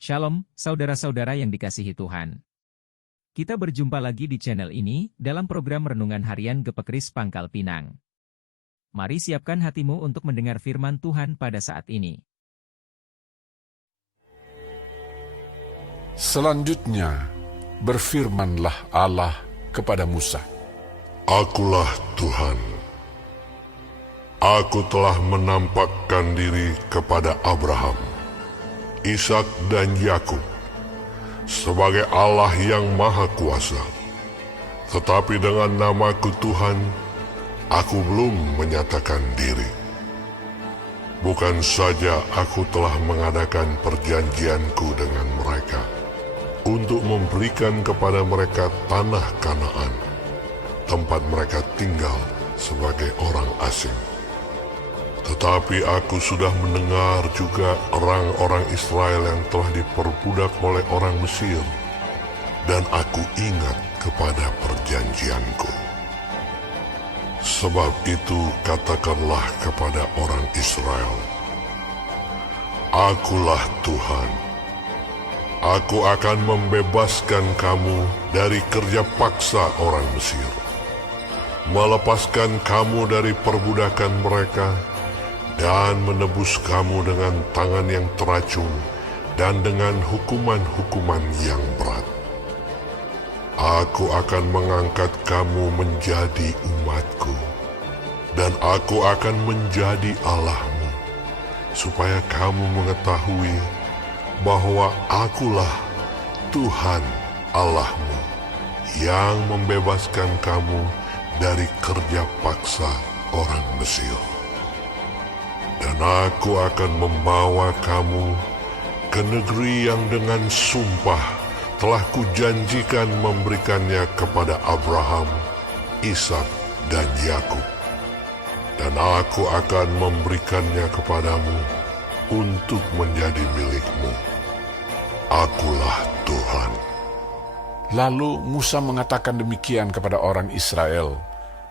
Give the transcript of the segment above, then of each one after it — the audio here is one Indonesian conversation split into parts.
Shalom, saudara-saudara yang dikasihi Tuhan. Kita berjumpa lagi di channel ini, dalam program Renungan Harian Gepekris Pangkal Pinang. Mari siapkan hatimu untuk mendengar firman Tuhan pada saat ini. Selanjutnya, berfirmanlah Allah kepada Musa. Akulah Tuhan. Aku telah menampakkan diri kepada Abraham, Ishak dan Yakub sebagai Allah yang Maha Kuasa. Tetapi dengan namaku Tuhan, aku belum menyatakan diri. Bukan saja aku telah mengadakan perjanjianku dengan mereka untuk memberikan kepada mereka tanah Kanaan, tempat mereka tinggal sebagai orang asing. Tetapi aku sudah mendengar juga orang-orang Israel yang telah diperbudak oleh orang Mesir, dan aku ingat kepada perjanjianku. Sebab itu katakanlah kepada orang Israel, Akulah Tuhan. Aku akan membebaskan kamu dari kerja paksa orang Mesir, melepaskan kamu dari perbudakan mereka, dan menebus kamu dengan tangan yang teracung dan dengan hukuman-hukuman yang berat. Aku akan mengangkat kamu menjadi umatku, dan aku akan menjadi Allahmu, supaya kamu mengetahui bahwa akulah Tuhan Allahmu yang membebaskan kamu dari kerja paksa orang Mesir. Dan aku akan membawa kamu ke negeri yang dengan sumpah telah kujanjikan memberikannya kepada Abraham, Ishak, dan Yakub. Dan aku akan memberikannya kepadamu untuk menjadi milikmu. Akulah Tuhan. Lalu Musa mengatakan demikian kepada orang Israel,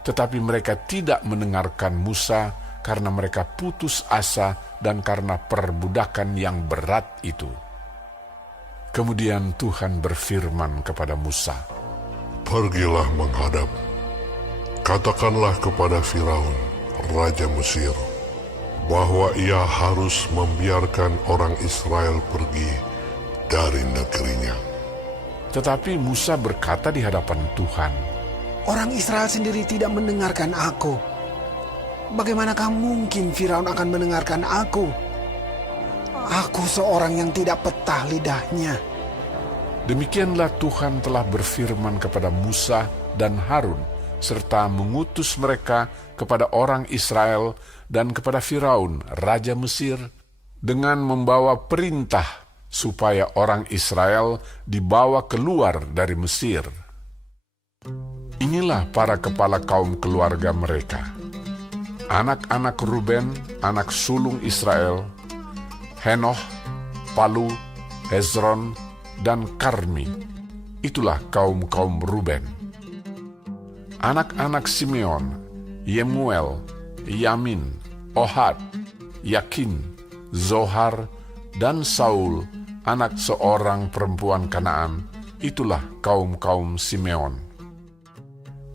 tetapi mereka tidak mendengarkan Musa karena mereka putus asa dan karena perbudakan yang berat itu. Kemudian Tuhan berfirman kepada Musa, Pergilah menghadap, katakanlah kepada Firaun, Raja Mesir, bahwa ia harus membiarkan orang Israel pergi dari negerinya. Tetapi Musa berkata di hadapan Tuhan, Orang Israel sendiri tidak mendengarkan aku. Bagaimanakah mungkin Firaun akan mendengarkan aku? Aku seorang yang tidak petah lidahnya. Demikianlah Tuhan telah berfirman kepada Musa dan Harun, serta mengutus mereka kepada orang Israel dan kepada Firaun, Raja Mesir, dengan membawa perintah supaya orang Israel dibawa keluar dari Mesir. Inilah para kepala kaum keluarga mereka. Anak-anak Ruben, anak sulung Israel, Henoh, Palu, Hezron, dan Karmi. Itulah kaum-kaum Ruben. Anak-anak Simeon, Yemuel, Yamin, Ohad, Yakin, Zohar, dan Saul, anak seorang perempuan Kanaan. Itulah kaum-kaum Simeon.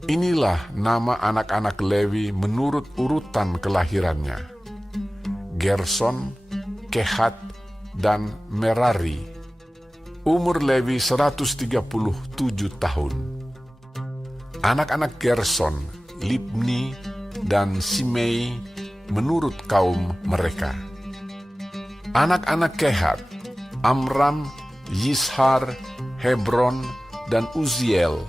Inilah nama anak-anak Lewi menurut urutan kelahirannya: Gerson, Kehat, dan Merari. Umur Lewi 137 tahun. Anak-anak Gerson, Libni, dan Simei menurut kaum mereka. Anak-anak Kehat, Amram, Yishar, Hebron, dan Uziel.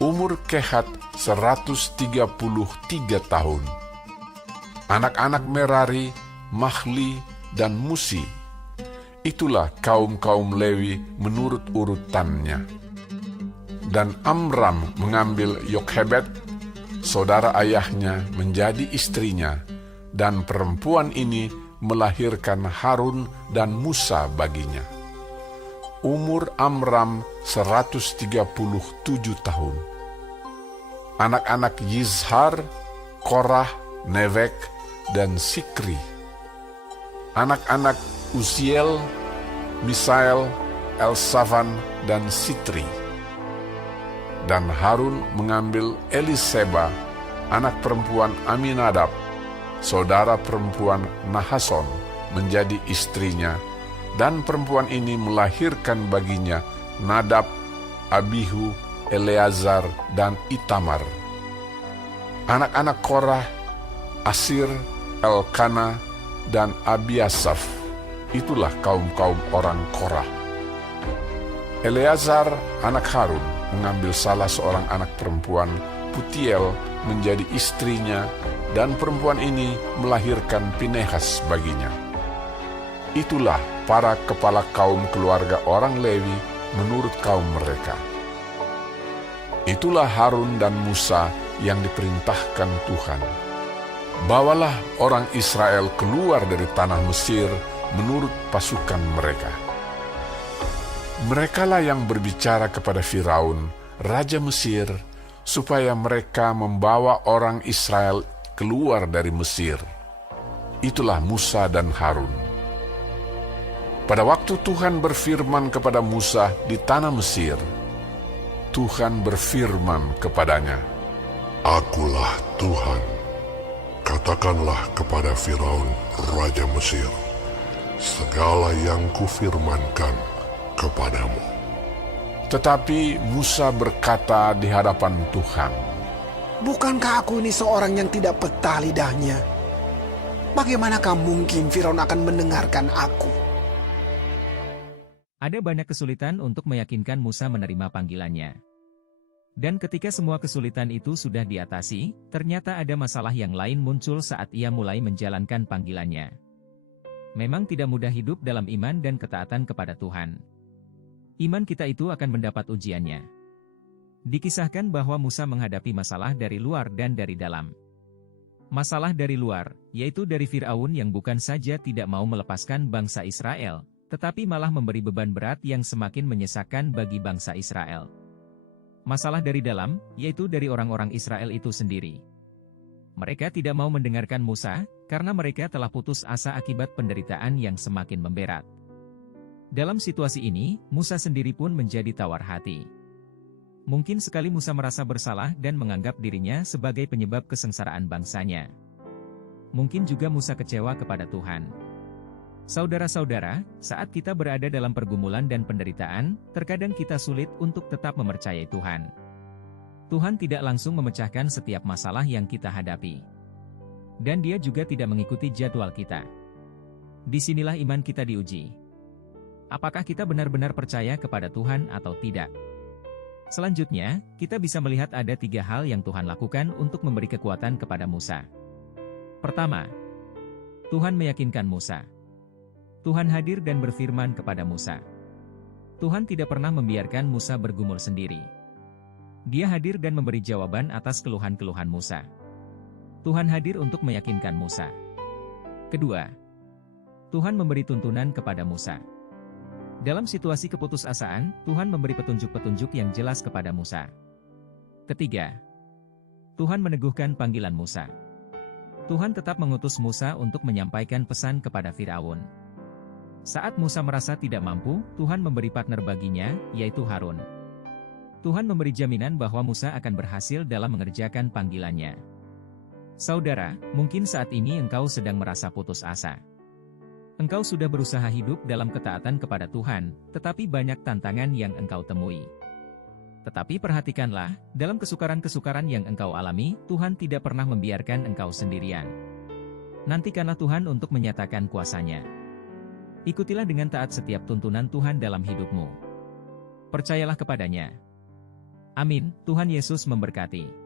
Umur Kehat 133 tahun. Anak-anak Merari, Mahli, dan Musi. Itulah kaum-kaum Lewi menurut urutannya. Dan Amram mengambil Yokhebed, saudara ayahnya, menjadi istrinya, dan perempuan ini melahirkan Harun dan Musa baginya. Umur Amram 137 tahun. Anak-anak Yizhar, Korah, Nevek, dan Sikri. Anak-anak Uziel, Misael, Elsafan, dan Sitri. Dan Harun mengambil Eliseba, anak perempuan Aminadab, saudara perempuan Nahason, menjadi istrinya, dan perempuan ini melahirkan baginya Nadab, Abihu, Eleazar, dan Itamar. Anak-anak Korah, Asir, Elkana, dan Abiasaf. Itulah kaum-kaum orang Korah. Eleazar, anak Harun, mengambil salah seorang anak perempuan, Putiel, menjadi istrinya, dan perempuan ini melahirkan Pinehas baginya. Itulah para kepala kaum keluarga orang Lewi menurut kaum mereka. Itulah Harun dan Musa yang diperintahkan Tuhan. Bawalah orang Israel keluar dari tanah Mesir menurut pasukan mereka. Merekalah yang berbicara kepada Firaun, raja Mesir, supaya mereka membawa orang Israel keluar dari Mesir. Itulah Musa dan Harun. Pada waktu Tuhan berfirman kepada Musa di tanah Mesir, Tuhan berfirman kepadanya, Akulah Tuhan. Katakanlah kepada Firaun, raja Mesir, segala yang kufirmankan kepadamu. Tetapi Musa berkata di hadapan Tuhan, Bukankah aku ini seorang yang tidak petah lidahnya? Bagaimanakah mungkin Firaun akan mendengarkan aku? Ada banyak kesulitan untuk meyakinkan Musa menerima panggilannya. Dan ketika semua kesulitan itu sudah diatasi, ternyata ada masalah yang lain muncul saat ia mulai menjalankan panggilannya. Memang tidak mudah hidup dalam iman dan ketaatan kepada Tuhan. Iman kita itu akan mendapat ujiannya. Dikisahkan bahwa Musa menghadapi masalah dari luar dan dari dalam. Masalah dari luar, yaitu dari Firaun yang bukan saja tidak mau melepaskan bangsa Israel, tetapi malah memberi beban berat yang semakin menyesakkan bagi bangsa Israel. Masalah dari dalam, yaitu dari orang-orang Israel itu sendiri. Mereka tidak mau mendengarkan Musa, karena mereka telah putus asa akibat penderitaan yang semakin memberat. Dalam situasi ini, Musa sendiri pun menjadi tawar hati. Mungkin sekali Musa merasa bersalah dan menganggap dirinya sebagai penyebab kesengsaraan bangsanya. Mungkin juga Musa kecewa kepada Tuhan. Saudara-saudara, saat kita berada dalam pergumulan dan penderitaan, terkadang kita sulit untuk tetap mempercayai Tuhan. Tuhan tidak langsung memecahkan setiap masalah yang kita hadapi. Dan Dia juga tidak mengikuti jadwal kita. Disinilah iman kita diuji. Apakah kita benar-benar percaya kepada Tuhan atau tidak? Selanjutnya, kita bisa melihat ada 3 hal yang Tuhan lakukan untuk memberi kekuatan kepada Musa. Pertama, Tuhan meyakinkan Musa. Tuhan hadir dan berfirman kepada Musa. Tuhan tidak pernah membiarkan Musa bergumul sendiri. Dia hadir dan memberi jawaban atas keluhan-keluhan Musa. Tuhan hadir untuk meyakinkan Musa. Kedua, Tuhan memberi tuntunan kepada Musa. Dalam situasi keputusasaan, Tuhan memberi petunjuk-petunjuk yang jelas kepada Musa. Ketiga, Tuhan meneguhkan panggilan Musa. Tuhan tetap mengutus Musa untuk menyampaikan pesan kepada Firaun. Saat Musa merasa tidak mampu, Tuhan memberi partner baginya, yaitu Harun. Tuhan memberi jaminan bahwa Musa akan berhasil dalam mengerjakan panggilannya. Saudara, mungkin saat ini engkau sedang merasa putus asa. Engkau sudah berusaha hidup dalam ketaatan kepada Tuhan, tetapi banyak tantangan yang engkau temui. Tetapi perhatikanlah, dalam kesukaran-kesukaran yang engkau alami, Tuhan tidak pernah membiarkan engkau sendirian. Nantikanlah Tuhan untuk menyatakan kuasa-Nya. Ikutilah dengan taat setiap tuntunan Tuhan dalam hidupmu. Percayalah kepadanya. Amin, Tuhan Yesus memberkati.